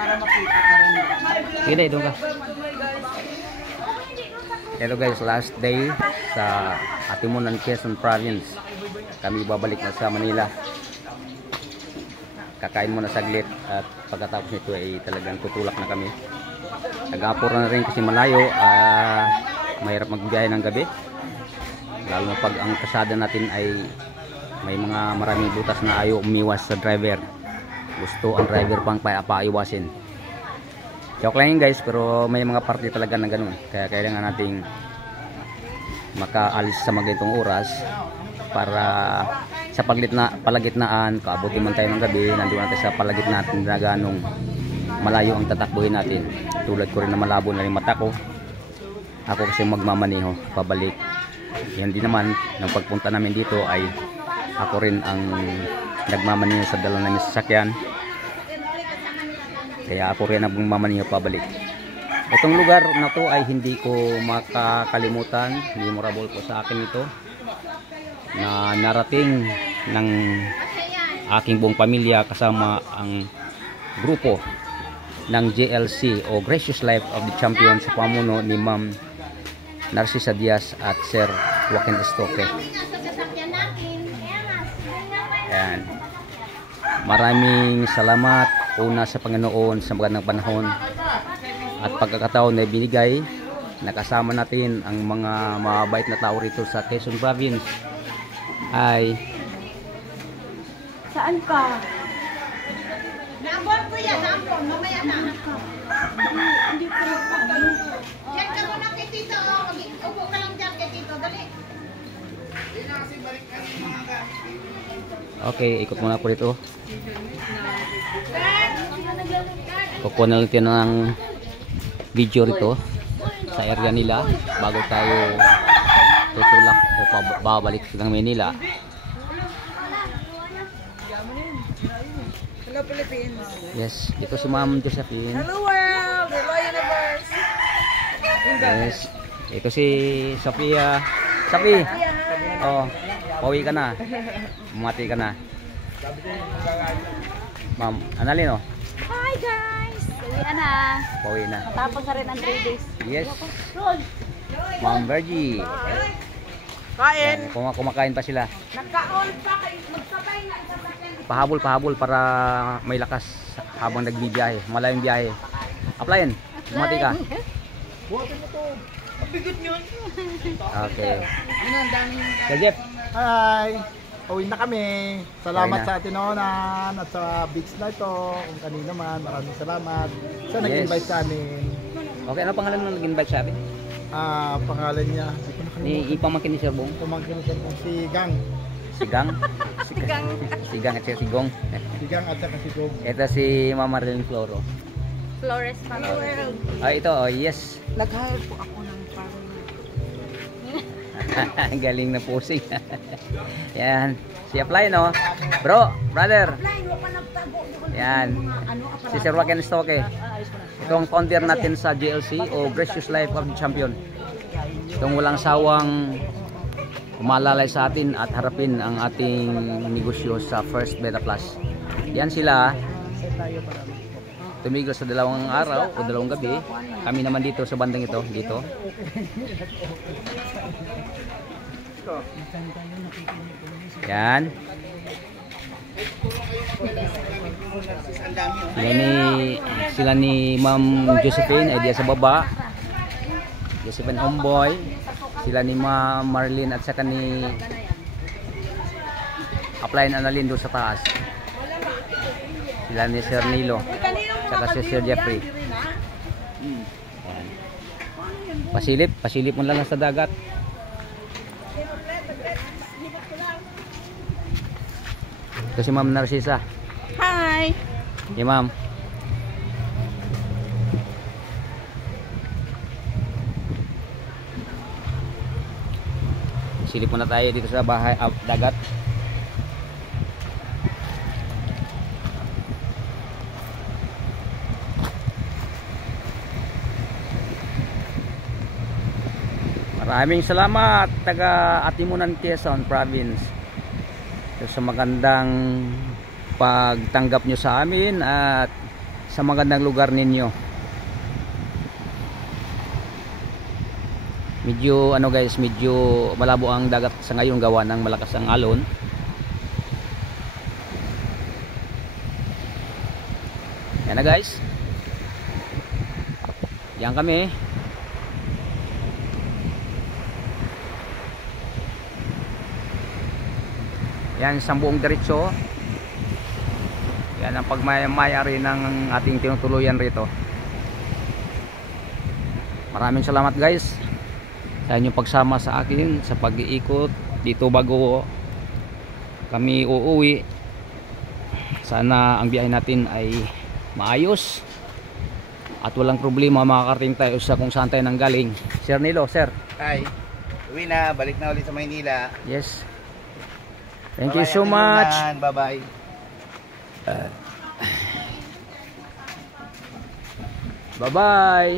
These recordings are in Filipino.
para makita ka rin. Sige, doon ka. Hello guys, last day sa Atimunan, Quezon Province. Kami babalik na sa Manila. Kakain muna saglit at pagkatapos nito ay talagang tutulak na kami. Nag-apura na rin kasi malayo. Mahirap magbiyahe ng gabi. Lalo na pag ang kasada natin ay may mga maraming butas na ayaw umiwas sa driver. Gusto ang driver pang paiwasin. Joke lang yun guys, pero may mga parte talaga na ganun. Kaya kailangan nating makaalis sa magintong oras para sa palagitnaan, kaabutin man tayo ng gabi, nandun natin sa palagitnaan na ganong malayo ang tatakbuhin natin. Tulad ko rin na malabo na rin mata ko. Ako kasi magmamaniho, pabalik. Yan din naman, nang pagpunta namin dito ay ako rin ang nagmamaniho sa dala namin sasakyan. Kaya ako rin ang mamaniho pabalik. Itong lugar na to ay hindi ko makakalimutan. Memorable po sa akin ito. Na narating ng aking buong pamilya kasama ang grupo ng GLC o Gracious Life of the Champion sa pamuno ni Ma'am Narcisa Diaz at Sir Joaquin Estoque. Yan. Maraming salamat una sa Panginoon sa magandang panahon at pagkakataon na binigay. Nakasama natin ang mga mabait na tao rito sa Quezon Province. Ay saan ka? Naabot ko yan, naabot. Mamaya na. Hindi ko na. Diyan ka muna kay Tito. Upo ka lang dyan kay Tito. Dali. okay, ikot muna po dito. Kukuha na natin ng video rito sa area nila bago tayo tutulak o babalik ng Manila. Hello Philippines. Yes, ito si Ma'am Josephine. Hello world. Hello universe. Yes, ito si Sophia. Sophie. Oh, pauwi ka na. Mati ka na. Ma'am, Annalyn oh. Hi guys! Uwian na. Pauwi na. Tapos na rin ang 3 days. Yes. Ma'am Virgie. Kain. Kumakain pa sila. Nagka-all pa kayo. Magsabay na isasakyan. Pahabol para may lakas habang nagbibiyahe. Malayong biyahe. Applyin. Bumati ka. Buhatin mo to. Mabigot nyo. Okay. Ano ang daming... Sir Jeff. Hi! Uwi na kami. Salamat Uwi na. sa Atinonan at sa beach na ito. Kung kanino man, maraming salamat. Sa Yes. nag-invite sa amin. Okay, ano pangalan ng nag-invite sa amin? Pangalan niya, hindi ko nakalimutan. Ni ipamangkin ni Sir Bong. Pumangkin siya kung si Gang. Si Gang. Si Gang at si Gong. Si Gang at saka si Gog. Ito si Mama Marilyn Floro. Flores Family. Ito, oh, yes. Nag-hire po ako ng parang... Galing na posing. Yan. Si Apply, no? Bro, brother. Yan. Si Sir Joaquin Estoque. Ito ang founder natin sa GLC o Gracious Life of the Champion. Itong walang sawang umalalay sa atin at harapin ang ating negosyo sa First Beta Plus. Yan sila. Tumigil sa 2 araw o 2 gabi. Kami naman dito sa bandang ito. Dito. Yan. Sila ni Ma'am Josephine ay diya sa baba. Josephine Omboy. Sila ni Ma'am Marlene at saka ni Applyin Annalyn doon sa taas. Sila ni Sir Nilo. Saka si Sir Jeffrey. Pasilip mo lang sa dagat. Ito si Ma'am Narcisa. Hi! Hey Ma'am. Silip muna tayo dito sa bahay dagat. Maraming salamat taga Atimunan, Quezon Province sa magandang pagtanggap nyo sa amin at sa magandang lugar ninyo. Medyo ano guys, medyo malabo ang dagat sa ngayon gawa ng malakas ang alon. Yan na guys. Yan kami. Yan isang buong diretso. Yan ang pagmayari ng ating tinutuluyan rito. Maraming salamat guys sa inyong pagsama sa akin sa pag-iikot dito bago kami uuwi. Sana ang biyahe natin ay maayos at walang problema, makakarating tayo sa kung saan tayo nanggaling. Sir Nilo, sir. Hi. Uwi na, balik na ulit sa Maynila. Yes. Thank you so much. Bye-bye. Bye-bye.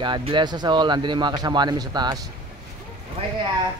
God bless us all. Nandun yung mga kasama namin sa taas. Bye kaya.